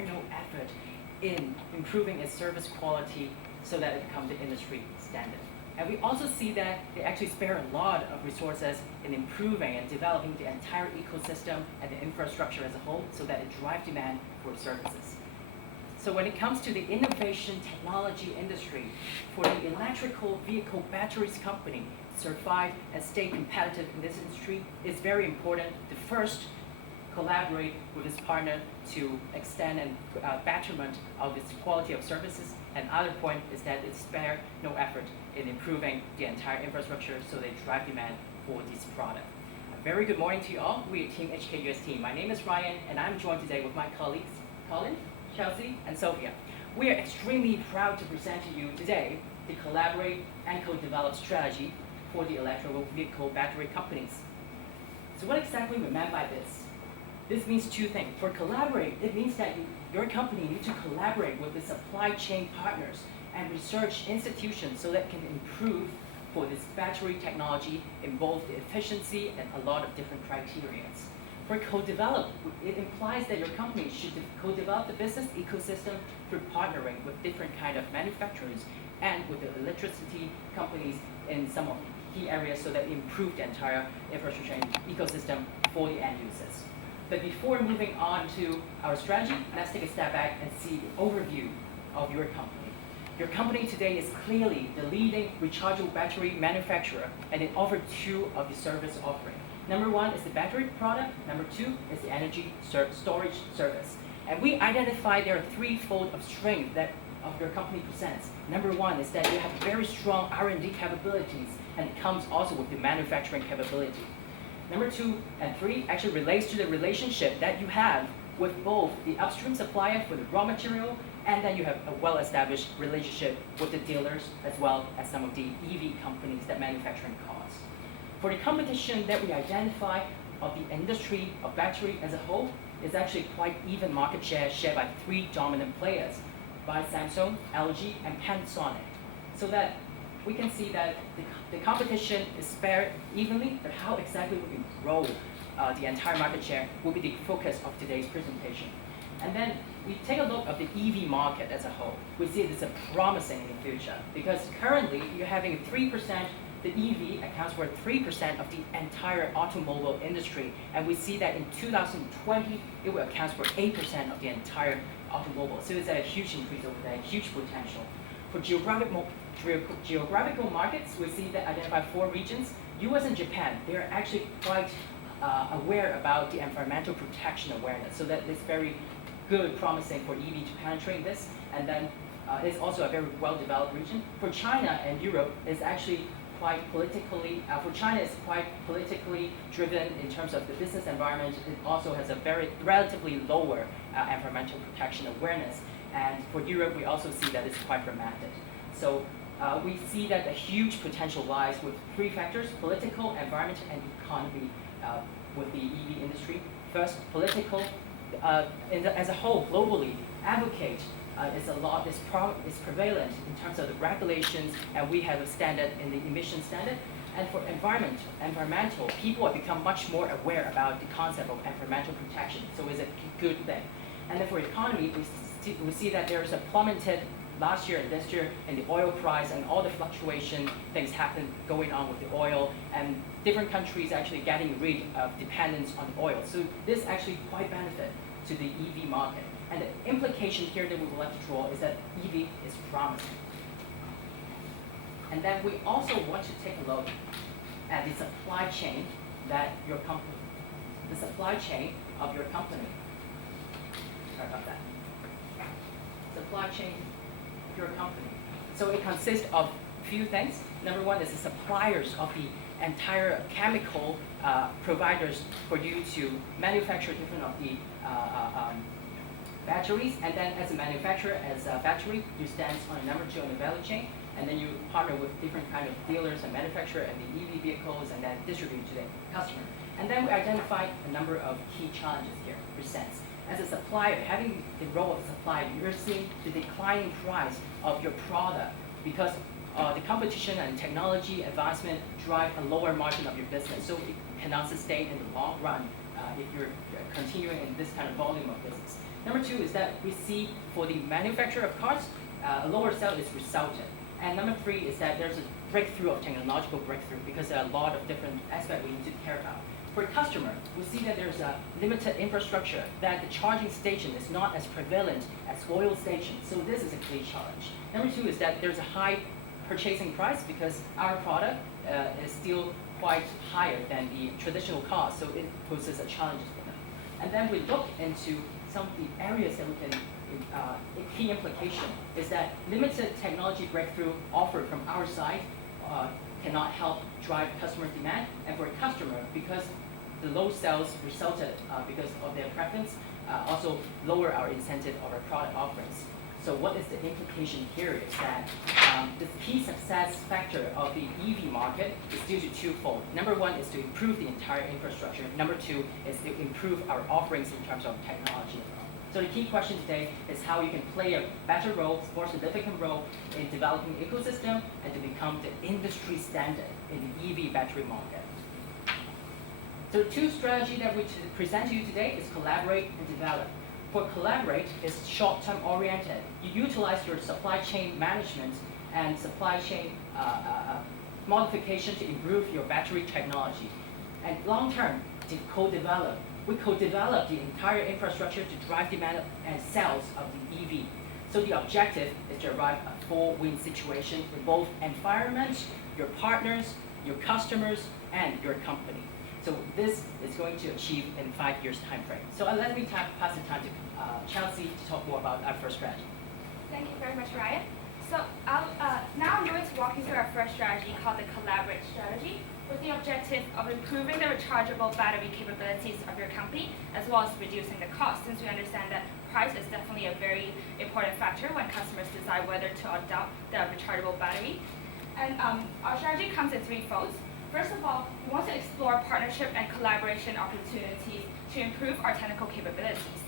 spare no effort in improving its service quality so that it becomes the industry standard. And we also see that they actually spare a lot of resources in improving and developing the entire ecosystem and the infrastructure as a whole so that it drives demand for services. So when it comes to the innovation technology industry, for the electrical vehicle batteries company to survive and stay competitive in this industry, it's very important to first collaborate with its partner to extend and betterment of its quality of services. And other point is that it spare no effort in improving the entire infrastructure so they drive demand for this product. A very good morning to you all. We are Team HKUS team. My name is Ryan, and I'm joined today with my colleagues, Colin, Chelsea, and Sophia. We are extremely proud to present to you today the collaborate and co-develop strategy for the electrical vehicle battery companies. So what exactly we meant by this? This means two things. For collaborate, it means that your company needs to collaborate with the supply chain partners and research institutions so that it can improve for this battery technology in both the efficiency and a lot of different criteria. For co-develop, it implies that your company should co-develop the business ecosystem through partnering with different kind of manufacturers and with the electricity companies in some of the key areas so that it improve the entire infrastructure and ecosystem for the end users. But before moving on to our strategy, let's take a step back and see the overview of your company. Your company today is clearly the leading rechargeable battery manufacturer, and it offers two of the service offerings. Number one is the battery product. Number two is the energy storage service. And we identify there are threefold of strength that of your company presents. Number one is that you have very strong R&D capabilities, and it comes also with the manufacturing capability. Number two and three actually relates to the relationship that you have with both the upstream supplier for the raw material, and then you have a well-established relationship with the dealers as well as some of the EV companies that manufacturing cars. For the competition that we identify of the industry of battery as a whole is actually quite even market share shared by three dominant players by Samsung, LG, and Panasonic. So that we can see that the competition is spared evenly, but how exactly we can grow the entire market share will be the focus of today's presentation. And then we take a look at the EV market as a whole. We see it as a promising in the future because currently you're having 3%, the EV accounts for 3% of the entire automobile industry. And we see that in 2020, it will account for 8% of the entire automobile. So it's a huge increase over there, huge potential. For geographical markets, we see that identify 4 regions. US and Japan, they're actually quite aware about the environmental protection awareness. So that is very good, promising for EV to penetrate this. And then it's also a very well-developed region. For China and Europe, it's actually quite politically, for China it's quite politically driven in terms of the business environment. It also has a very relatively lower environmental protection awareness. And for Europe, we also see that it's quite dramatic. So we see that a huge potential lies with 3 factors: political, environment, and economy with the EV industry. First, political, as a whole, globally, advocate is prevalent in terms of the regulations, and we have a standard in the emission standard. And for environmental, people have become much more aware about the concept of environmental protection, so it's a good thing. And then for economy, we see that there's a plummeted last year and this year in the oil price and all the fluctuation things happen going on with the oil, and different countries actually getting rid of dependence on oil. So this actually quite benefit to the EV market. And the implication here that we would like to draw is that EV is promising. And then we also want to take a look at the supply chain that your company, the supply chain of your company. Sorry about that. Supply chain of your company. So it consists of a few things. Number one is the suppliers of the entire chemical providers for you to manufacture different of the batteries, and then as a manufacturer, as a battery, you stand on number 2 on the value chain, and then you partner with different kind of dealers and manufacturer and the EV vehicles, and then distribute to the customer. And then we identify a number of key challenges here presents. As a supplier, having the role of supplier, you're seeing the declining price of your product because the competition and technology advancement drive a lower margin of your business, so it cannot sustain in the long run if you're continuing in this kind of volume of business. Number two is that we see for the manufacturer of cars, a lower sale is resulted. And number three is that there's a breakthrough of technological breakthrough because there are a lot of different aspects we need to care about. For a customer, we see that there's a limited infrastructure, that the charging station is not as prevalent as oil stations. So this is a key challenge. Number two is that there's a high purchasing price because our product is still quite higher than the traditional cost, so it poses a challenge for them. And then we look into some of the areas that we can, a key implication is that limited technology breakthrough offered from our side cannot help drive customer demand, and for a customer, because the low sales resulted because of their preference, also lower our incentive of our product offerings. So what is the implication here is that the key success factor of the EV market is due to twofold. Number one is to improve the entire infrastructure. Number two is to improve our offerings in terms of technology. So the key question today is how you can play a better role, more significant role in developing ecosystem and to become the industry standard in the EV battery market. So the two strategies that we present to you today is collaborate and develop. For collaborate, it's short-term oriented. You utilize your supply chain management and supply chain modification to improve your battery technology. And long-term, to co-develop. We co-develop the entire infrastructure to drive demand and sales of the EV. So the objective is to arrive at a full-win situation in both environment, your partners, your customers, and your company. So this is going to achieve in 5 years time frame. So let me pass the time to Chelsea to talk more about our first strategy. Thank you very much, Ryan. So now I'm going to walk you through our first strategy called the Collaborate strategy, with the objective of improving the rechargeable battery capabilities of your company, as well as reducing the cost, since we understand that price is definitely a very important factor when customers decide whether to adopt the rechargeable battery. And our strategy comes in three folds. First of all, we want to explore partnership and collaboration opportunities to improve our technical capabilities.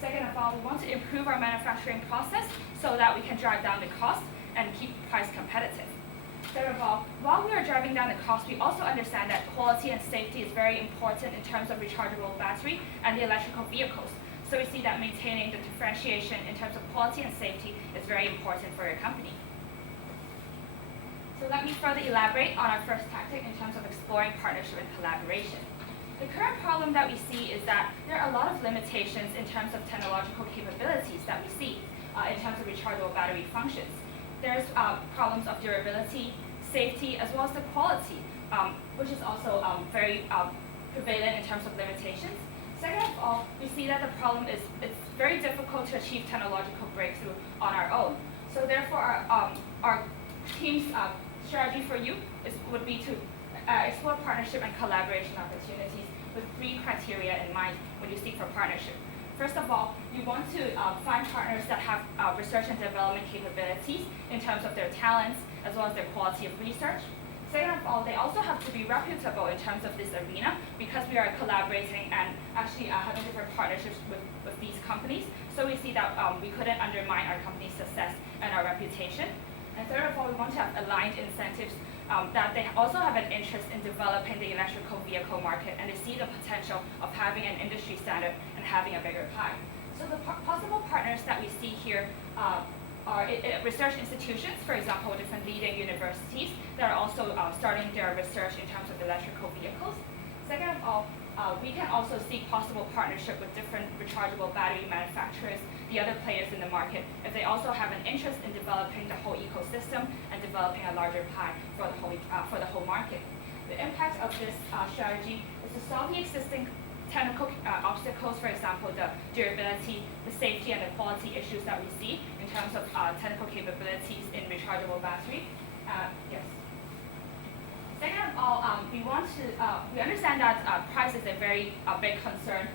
Second of all, we want to improve our manufacturing process so that we can drive down the cost and keep price competitive. Third of all, while we are driving down the cost, we also understand that quality and safety is very important in terms of rechargeable battery and the electrical vehicles. So we see that maintaining the differentiation in terms of quality and safety is very important for your company. So let me further elaborate on our first tactic in terms of exploring partnership and collaboration. The current problem that we see is that there are a lot of limitations in terms of technological capabilities that we see in terms of rechargeable battery functions. There's problems of durability, safety, as well as the quality, which is also very prevalent in terms of limitations. Second of all, we see that the problem is it's very difficult to achieve technological breakthrough on our own. So therefore, our team's strategy for you would be to explore partnership and collaboration opportunities with three criteria in mind when you seek for partnership. First of all, you want to find partners that have research and development capabilities in terms of their talents as well as their quality of research. Second of all, they also have to be reputable in terms of this arena because we are collaborating and actually having different partnerships with these companies. So we see that we couldn't undermine our company's success and our reputation. And third of all, we want to have aligned incentives that they also have an interest in developing the electrical vehicle market, and they see the potential of having an industry standard and having a bigger pie. So the possible partners that we see here are research institutions, for example, different leading universities that are also starting their research in terms of electrical vehicles. Second of all, we can also seek possible partnership with different rechargeable battery manufacturers, the other players in the market, if they also have an interest in developing the whole ecosystem and developing a larger pie for the whole market. The impact of this strategy is to solve the existing technical obstacles, for example, the durability, the safety, and the quality issues that we see in terms of technical capabilities in rechargeable battery. Yes. Second of all, we understand that price is a very big concern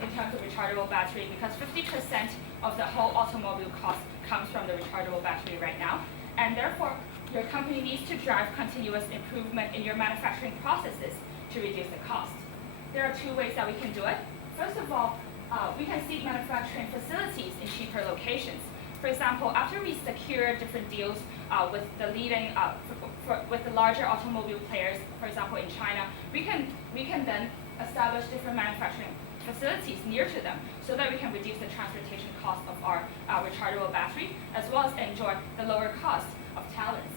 in terms of rechargeable battery because 50% of the whole automobile cost comes from the rechargeable battery right now. And therefore, your company needs to drive continuous improvement in your manufacturing processes to reduce the cost. There are two ways that we can do it. First of all, we can seek manufacturing facilities in cheaper locations. For example, after we secure different deals with the leading, with the larger automobile players, for example in China, we can then establish different manufacturing facilities near to them so that we can reduce the transportation cost of our rechargeable battery, as well as enjoy the lower cost of talents.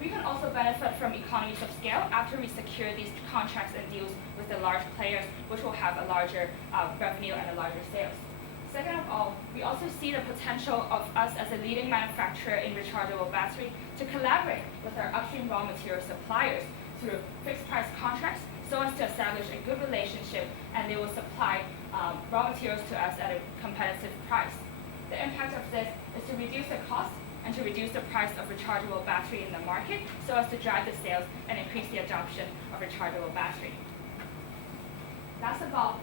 We can also benefit from economies of scale after we secure these contracts and deals with the large players, which will have a larger revenue and a larger sales. Second of all, we also see the potential of us as a leading manufacturer in rechargeable battery to collaborate with our upstream raw material suppliers through fixed price contracts so as to establish a good relationship, and they will supply raw materials to us at a competitive price. The impact of this is to reduce the cost and to reduce the price of rechargeable battery in the market so as to drive the sales and increase the adoption of rechargeable battery. Last of all,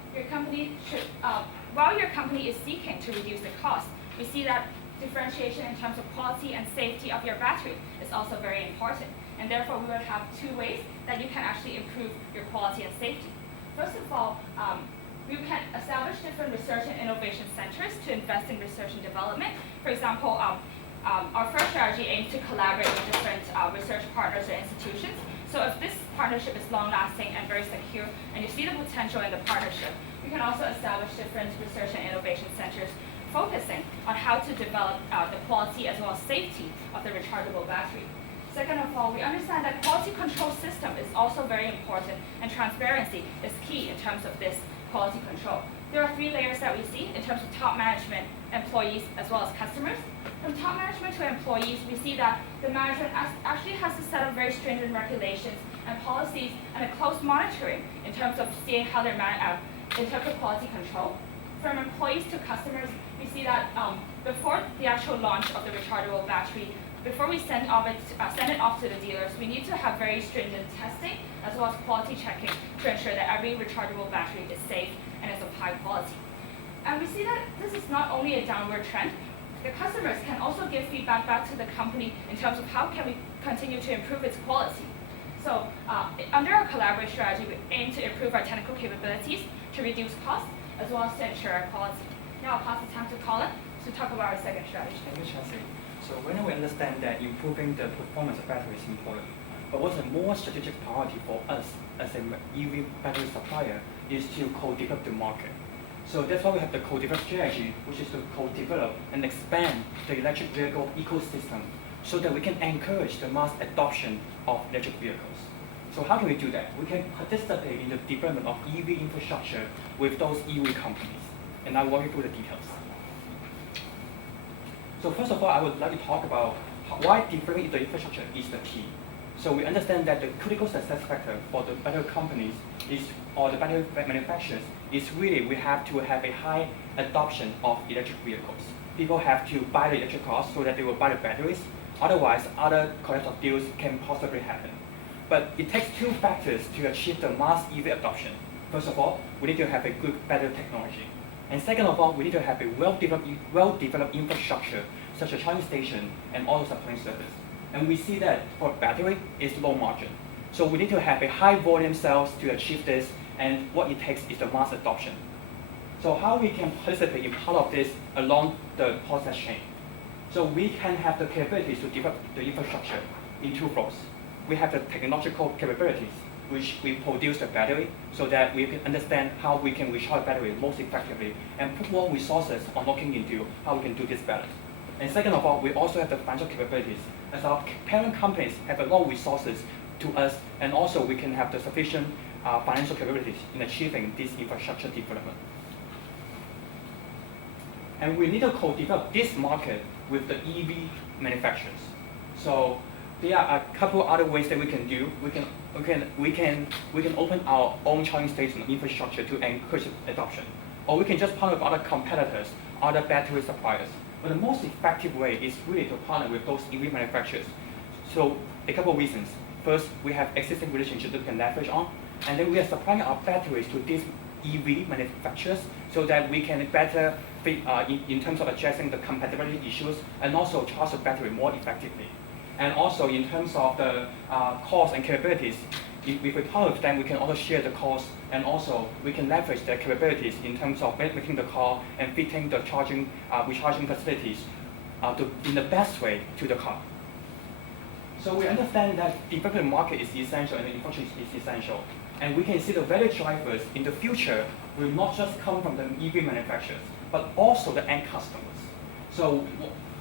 while your company is seeking to reduce the cost, we see that differentiation in terms of quality and safety of your battery is also very important. And therefore, we will have two ways that you can actually improve your quality and safety. First of all, we can establish different research and innovation centers to invest in research and development. For example, our first strategy aims to collaborate with different research partners or institutions. So if this partnership is long-lasting and very secure, and you see the potential in the partnership, we can also establish different research and innovation centers focusing on how to develop the quality as well as safety of the rechargeable battery. Second of all, we understand that quality control system is also very important, and transparency is key in terms of this quality control. There are three layers that we see in terms of top management, employees, as well as customers. From top management to employees, we see that the management actually has a set of very stringent regulations and policies and a close monitoring in terms of seeing how they're in terms of quality control. From employees to customers, we see that before the actual launch of the rechargeable battery, before we send it off to the dealers, we need to have very stringent testing as well as quality checking to ensure that every rechargeable battery is safe and is of high quality. And we see that this is not only a downward trend, the customers can also give feedback back to the company in terms of how can we continue to improve its quality. So under our collaborative strategy, we aim to improve our technical capabilities to reduce costs as well as to ensure our quality. Now I'll pass the time to Colin to talk about our second strategy. Thank you, Chelsea. So when we understand that improving the performance of battery is important, but what's a more strategic priority for us as an EV battery supplier is to co-develop the market. So that's why we have the co-develop strategy, which is to co-develop and expand the electric vehicle ecosystem so that we can encourage the mass adoption of electric vehicles. So how can we do that? We can participate in the development of EV infrastructure with those EV companies. And I'll walk you through the details. So first of all, I would like to talk about why developing the infrastructure is the key. So we understand that the critical success factor for the battery companies or the battery manufacturers is really we have to have a high adoption of electric vehicles. People have to buy the electric cars so that they will buy the batteries. Otherwise, other collective deals can possibly happen. But it takes two factors to achieve the mass EV adoption. First of all, we need to have a good battery technology. And second of all, we need to have a well-developed infrastructure, such as charging station and auto supplying service. And we see that for battery, it's low margin. So we need to have a high volume sales to achieve this, and what it takes is the mass adoption. So how we can participate in part of this along the process chain? So we can have the capabilities to develop the infrastructure in two flows. We have the technological capabilities, which we produce the battery so that we can understand how we can recharge battery most effectively and put more resources on looking into how we can do this better. And second of all, we also have the financial capabilities, as our parent companies have a lot of resources to us, and also we can have the sufficient financial capabilities in achieving this infrastructure development. And we need to co-develop this market with the EV manufacturers. So there are a couple other ways that we can do. We can open our own charging station infrastructure to encourage adoption, or we can just partner with other competitors, other battery suppliers. But the most effective way is really to partner with those EV manufacturers. So a couple of reasons. First, we have existing relationships that we can leverage on, and then we are supplying our batteries to these EV manufacturers so that we can better fit in terms of addressing the compatibility issues and also charge the battery more effectively. And also in terms of the cost and capabilities, if we partner with them, we can also share the cost, and also we can leverage their capabilities in terms of making the car and fitting the recharging facilities in the best way to the car. So we understand that developing the market is essential and the infrastructure is essential. And we can see the value drivers in the future will not just come from the EV manufacturers, but also the end customers. So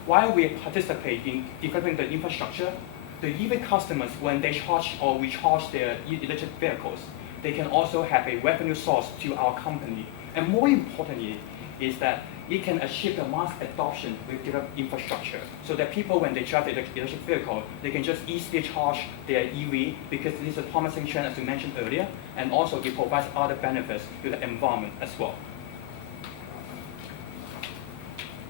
while we participate in developing the infrastructure, the EV customers, when they charge or recharge their electric vehicles, they can also have a revenue source to our company. And more importantly, is that it can achieve the mass adoption with developed infrastructure, so that people, when they drive the electric vehicle, they can just easily charge their EV, because this is a promising trend, as you mentioned earlier, and also it provides other benefits to the environment as well.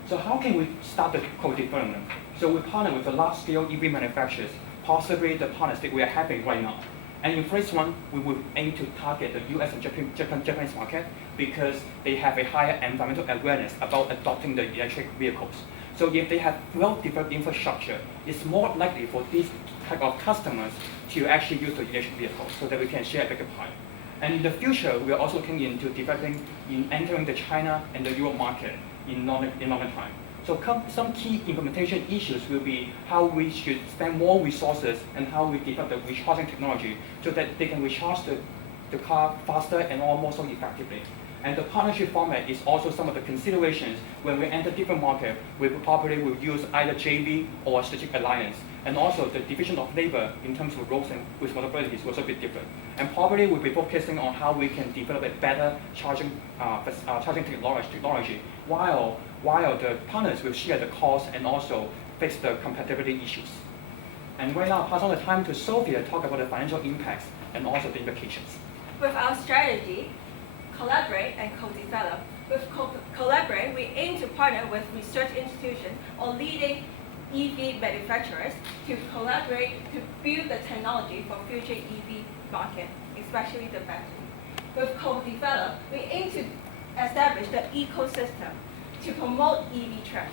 So how can we start the co-development? So we partner with the large-scale EV manufacturers, possibly the partnership we are having right now. And in phase one, we will aim to target the US and Japanese market, because they have a higher environmental awareness about adopting the electric vehicles. So if they have well-developed infrastructure, it's more likely for these type of customers to actually use the electric vehicles, so that we can share a bigger pie. And in the future, we are also looking into entering the China and the Europe market in longer time. So some key implementation issues will be how we should spend more resources and how we develop the recharging technology, so that they can recharge the car faster and more so effectively. And the partnership format is also some of the considerations when we enter different markets. We probably will use either JV or strategic alliance. And also the division of labor in terms of roles and responsibilities will also be different. And probably we'll be focusing on how we can develop a better charging technology, while the partners will share the cost and also fix the compatibility issues. And right now, I'll pass on the time to Sophia to talk about the financial impacts and also the implications. With our strategy, collaborate and co-develop. With collaborate, we aim to partner with research institutions or leading EV manufacturers to collaborate to build the technology for future EV market, especially the battery. With co-develop, we aim to establish the ecosystem to promote EV trend.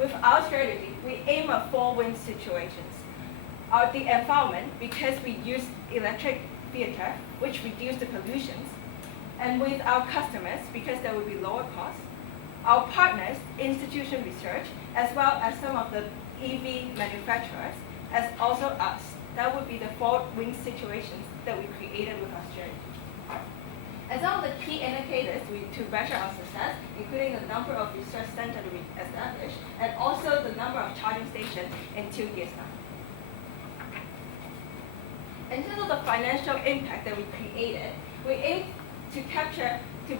With our strategy, we aim at 4-win situations. The environment, because we use electric vehicle, which reduce the pollutions. And with our customers, because there will be lower costs. Our partners, institution research, as well as some of the EV manufacturers, as also us. That would be the 4-win situations that we created with our strategy. And some of the key indicators to measure our success, including the number of research centers we established, and also the number of charging stations in 2 years' time. In terms of the financial impact that we created, we aim to capture, to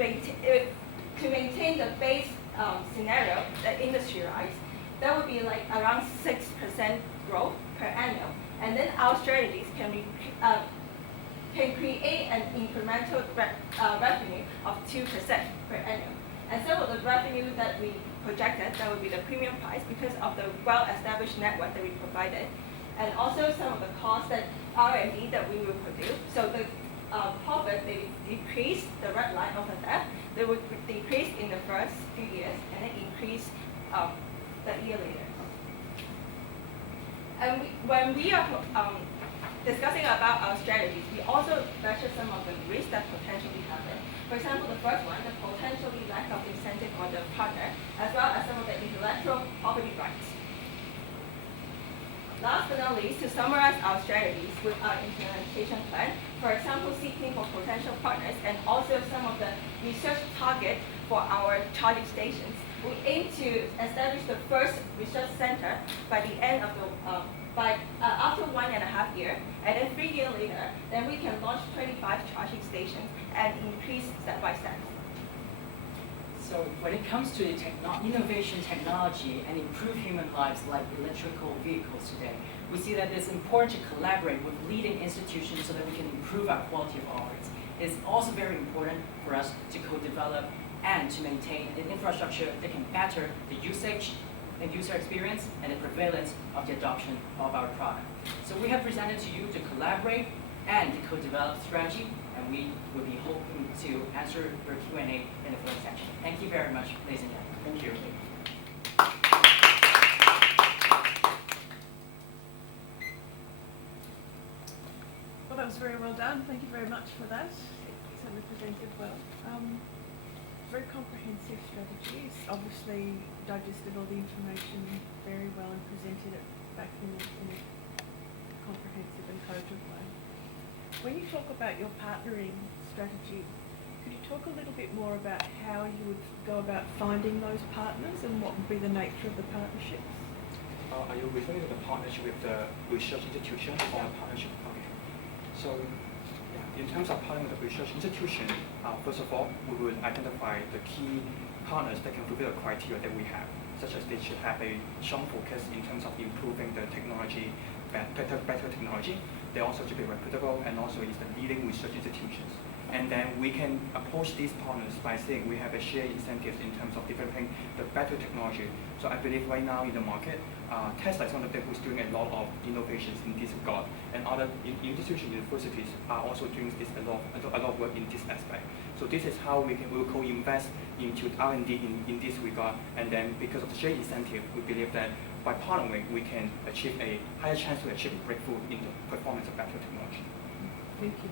maintain the base scenario, the industry rise. That would be like around 6% growth per annum. And then our strategies can create an incremental revenue of 2% per annum. And some of the revenue that we projected, that would be the premium price because of the well-established network that we provided. And also some of the costs that R&D that we will produce. So the profit, they decrease the red line over there. They would decrease in the first few years and then increase the year later. And when we are discussing about our strategies, we also measure some of the risks that potentially happen. For example, the first one, the potentially lack of incentive on the partner, as well as some of the intellectual property rights. Last but not least, to summarize our strategies with our implementation plan, for example, seeking for potential partners and also some of the research target for our charging stations, we aim to establish the first research center by the end of the, after 1.5 years, and then 3 years later, then we can launch 25 charging stations and increase step by step. So when it comes to the innovation technology and improve human lives like electrical vehicles today, we see that it's important to collaborate with leading institutions so that we can improve our quality of offerings. It's also very important for us to co-develop and to maintain an infrastructure that can better the usage and user experience and the prevalence of the adoption of our product. So we have presented to you to collaborate and to co-develop strategy, and we will be hoping to answer your Q&A in the first section. Thank you very much, ladies and gentlemen. Thank you. Well, that was very well done. Thank you very much for that. So we presented well. Very comprehensive strategies. Obviously digested all the information very well and presented it back in a comprehensive and cogent way. When you talk about your partnering strategy, could you talk a little bit more about how you would go about finding those partners and what would be the nature of the partnerships? Are you referring to the partnership with the research institution or a partnership? Okay. So, yeah, in terms of partnering with the research institution, first of all, we will identify the key partners that can fulfill the criteria that we have, such as they should have a strong focus in terms of improving the technology, better technology. They also should be reputable and also is the leading research institutions. And then we can approach these partners by saying we have a shared incentives in terms of developing the better technology. So I believe right now in the market, Tesla is one of them who's doing a lot of innovations in this regard, and other institutions, universities are also doing this a lot of work in this aspect. So this is how we will co-invest into R&D in this regard, and then because of the shared incentive, we believe that by partnering, we can achieve a higher chance to achieve a breakthrough in the performance of better technology. Thank you.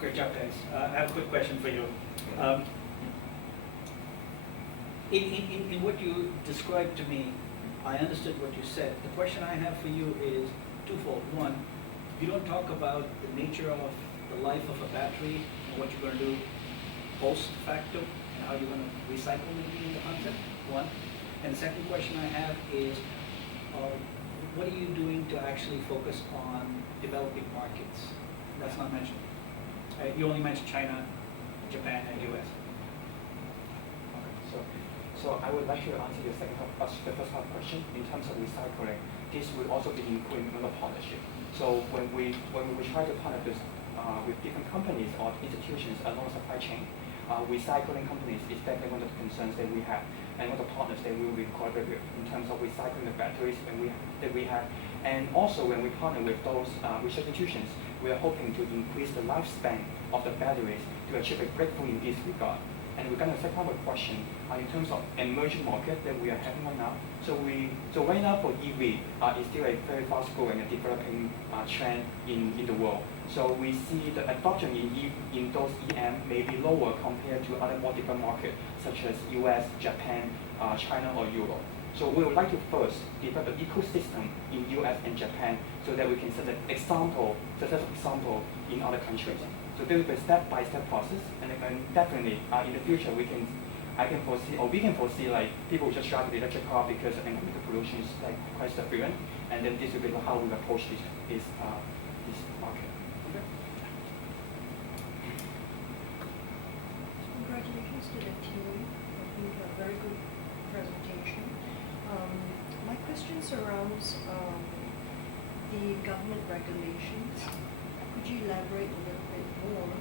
Great job, guys. I have a quick question for you. In what you described to me, I understood what you said. The question I have for you is twofold. One, you don't talk about the nature of the life of a battery and what you're going to do post facto and how you're going to recycle maybe in the concept, one. And the second question I have is, what are you doing to actually focus on developing markets? That's not mentioned. You only mentioned China, Japan, and US. Okay, so I would like to answer the first half question in terms of recycling. This will also be included in the partnership. So when we try to partner with different companies or institutions along the supply chain, recycling companies is definitely one of the concerns that we have, and one of the partners that we will collaborate with in terms of recycling the batteries that we have. And also when we partner with those research institutions, we are hoping to increase the lifespan of the batteries to achieve a breakthrough in this regard. And regarding the second question, in terms of emerging market that we are having right now, so right now for EV, it's still a very fast growing and developing trend in the world. So we see the adoption in those EM may be lower compared to other more developed markets such as US, Japan, China, or Europe. So we would like to first develop an ecosystem in US and Japan so that we can set an successful example in other countries. So there will be a step-by-step process, and definitely in the future we can foresee like people just drive the electric car because environmental pollution is like quite severe, and then this will be how we approach this market. Okay. Congratulations to the team. I think a very good presentation. My question surrounds the government regulations. Could you elaborate a little bit more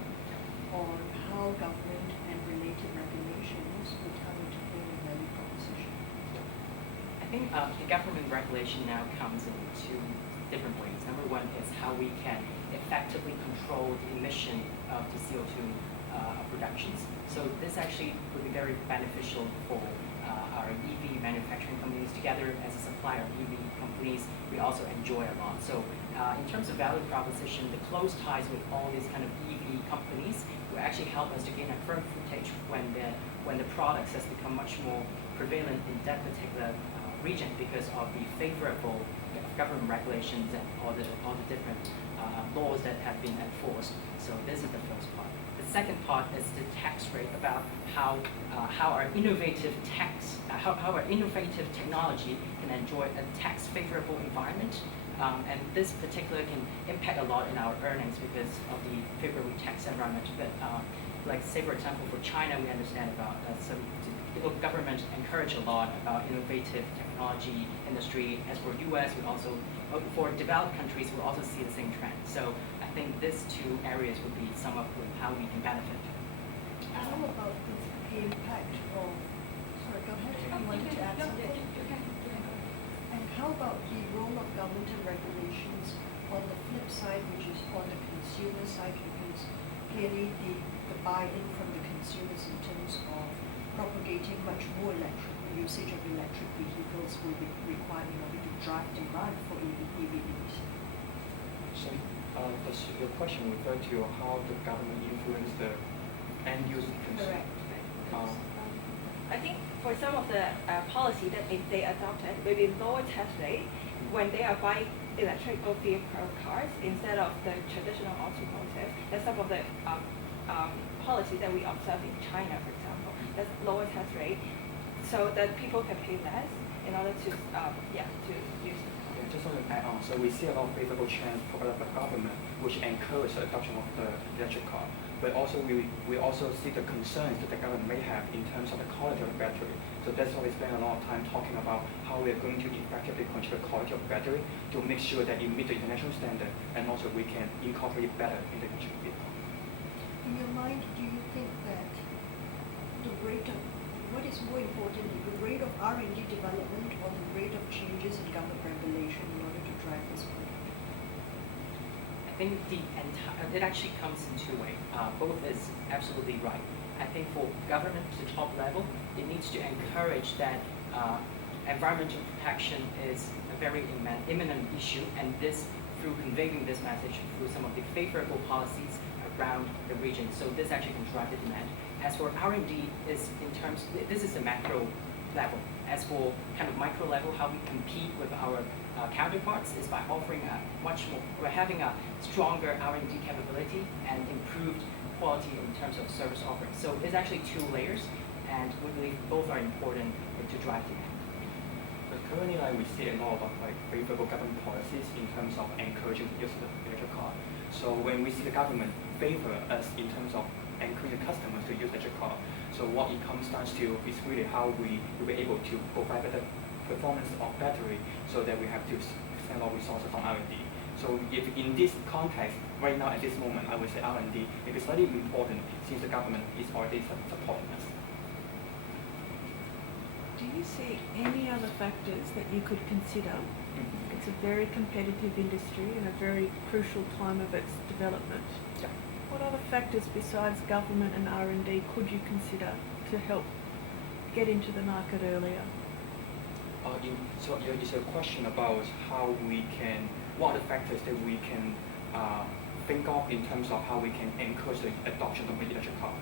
on how government and related regulations would come into play in value proposition? I think the government regulation now comes in two different ways. Number one is how we can effectively control the emission of the CO2 productions. So this actually would be very beneficial for our EV manufacturing companies. Together as a supplier of EV companies, we also enjoy a lot. So in terms of value proposition, the close ties with all these kind of EV companies will actually help us to gain a firm footage when the products has become much more prevalent in that particular region because of the favorable government regulations and all the different laws that have been enforced. So this is the first part. The second part is the tax rate, about how our innovative technology can enjoy a tax favorable environment. And this particular can impact a lot in our earnings because of the favorable tax environment. But like say for example for China, we understand about the government encourage a lot about innovative technology industry. As for US, we also for developed countries we also see the same trend. So I think these two areas would be sum up with how we can benefit. How about the impact of? Sorry, go ahead. You wanted to add something? And how about the role of government and regulations on the flip side, which is on the consumer side, because clearly the buy-in from the consumers in terms of propagating much more usage of electric vehicles will be required in order to drive demand for EVs. So does your question refer to how the government influence the end user consumer? Correct. I think for some of the policy that they adopted, maybe lower tax rate when they are buying electrical vehicle cars instead of the traditional automotive. That's some of the policy that we observe in China, for example. That's lower tax rate, so that people can pay less in order to to use the car. Yeah, just want to add on. So we see a lot of favorable trends for the government, which encourage the adoption of the electric car. But also we also see the concerns that the government may have in terms of the quality of the battery. So that's why we spend a lot of time talking about how we are going to effectively control the quality of the battery to make sure that it meets the international standard, and also we can incorporate it better in the electric vehicle. In your mind, do you think that the rate of, what is more important, the rate of R&D development or the rate of changes in government regulation in order to drive this forward? I think it actually comes in two ways. Both is absolutely right. I think for government to top level, it needs to encourage that environmental protection is a very imminent issue, and this through conveying this message through some of the favorable policies around the region. So this actually can drive the demand. As for R&D, is in terms, this is the macro level. As for kind of micro level, how we compete with our counterparts is by offering a much more, we're having a stronger R&D capability and improved quality in terms of service offerings. So it's actually two layers, and we believe both are important to drive demand. But currently, we see a lot of favorable government policies in terms of encouraging the use of the electric car. So when we see the government favor us in terms of encouraging customers to use electric car, so what it comes down to is really how we will be able to provide better performance of battery, so that we have to spend a lot of resources on R&D. So if in this context, right now at this moment, I would say R&D may be slightly important since the government is already supporting us. Do you see any other factors that you could consider? It's a very competitive industry and a very crucial time of its development. Yeah. What other factors besides government and R&D could you consider to help get into the market earlier? So it's a question about how we can, what are the factors that we can think of in terms of how we can encourage the adoption of the electric car?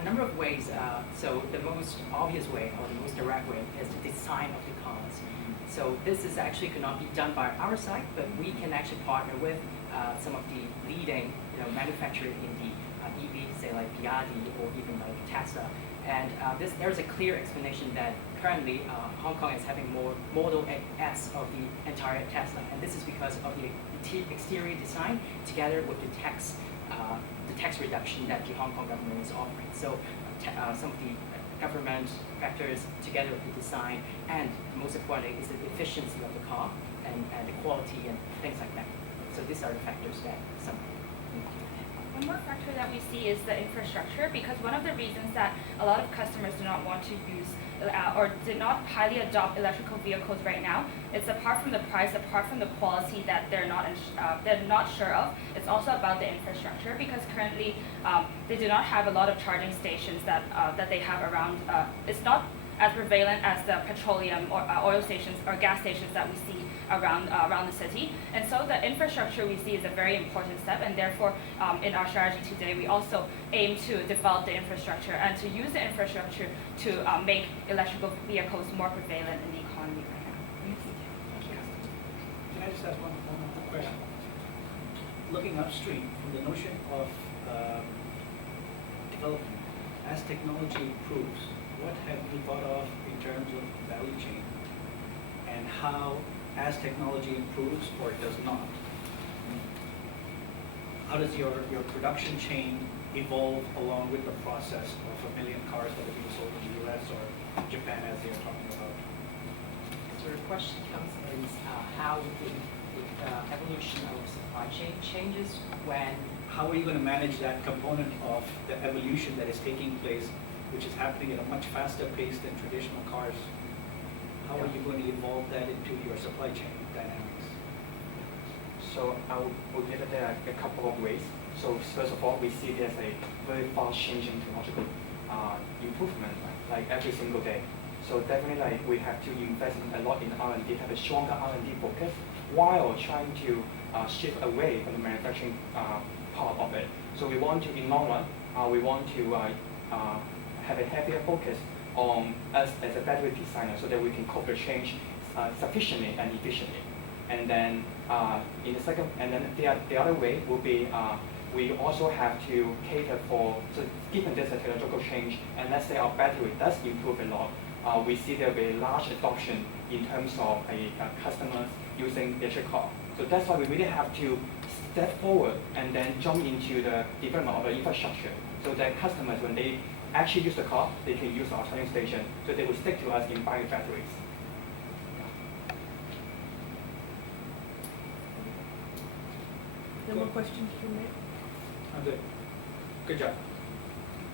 A number of ways. So the most obvious way, or the most direct way, is the design of the cars. So this is actually cannot be done by our side, but we can actually partner with some of the leading manufacturers in the EV, say like Piaggio or even like Tesla. And there's a clear explanation that currently Hong Kong is having more Model S of the entire Tesla, and this is because of the exterior design together with the tax reduction that the Hong Kong government is offering. So some of the government factors together with the design, and most importantly is the efficiency of the car and the quality and things like that. So these are the factors that some. One more factor that we see is the infrastructure, because one of the reasons that a lot of customers do not want to use or did not highly adopt electrical vehicles right now, it's apart from the price, apart from the quality that they're not sure of, it's also about the infrastructure, because currently they do not have a lot of charging stations that they have around. It's not as prevalent as the petroleum or oil stations or gas stations that we see around the city. And so the infrastructure we see is a very important step, and therefore in our strategy today we also aim to develop the infrastructure and to use the infrastructure to make electrical vehicles more prevalent in the economy right now. Can I just ask one more question? Looking upstream from the notion of development, as technology improves, what have you thought of in terms of value chain, and how, as technology improves or does not, how does your production chain evolve along with the process of 1 million cars that are being sold in the US or Japan, as they are talking about? So the question comes is how the evolution of supply chain changes when. How are you going to manage that component of the evolution that is taking place, which is happening at a much faster pace than traditional cars? How are you going to evolve that into your supply chain dynamics? So I would give it a couple of ways. So first of all, we see there's a very fast changing technological improvement, like every single day. So definitely we have to invest a lot in R&D, have a stronger R&D focus, while trying to shift away from the manufacturing part of it. So we want to, in long run, we want to have a heavier focus on us as a battery designer so that we can cope the change sufficiently and efficiently. And then in the second, and then the other way will be we also have to cater for, so given this technological change, and let's say our battery does improve a lot, we see there will be a large adoption in terms of customers using electric car. So that's why we really have to step forward and then jump into the development of the infrastructure so that customers, when they actually use the car, they can use our charging station, so they will stick to us in buying batteries. No more questions from me? I'm good. Good job.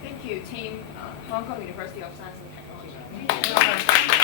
Thank you, team Hong Kong University of Science and Technology. Thank you.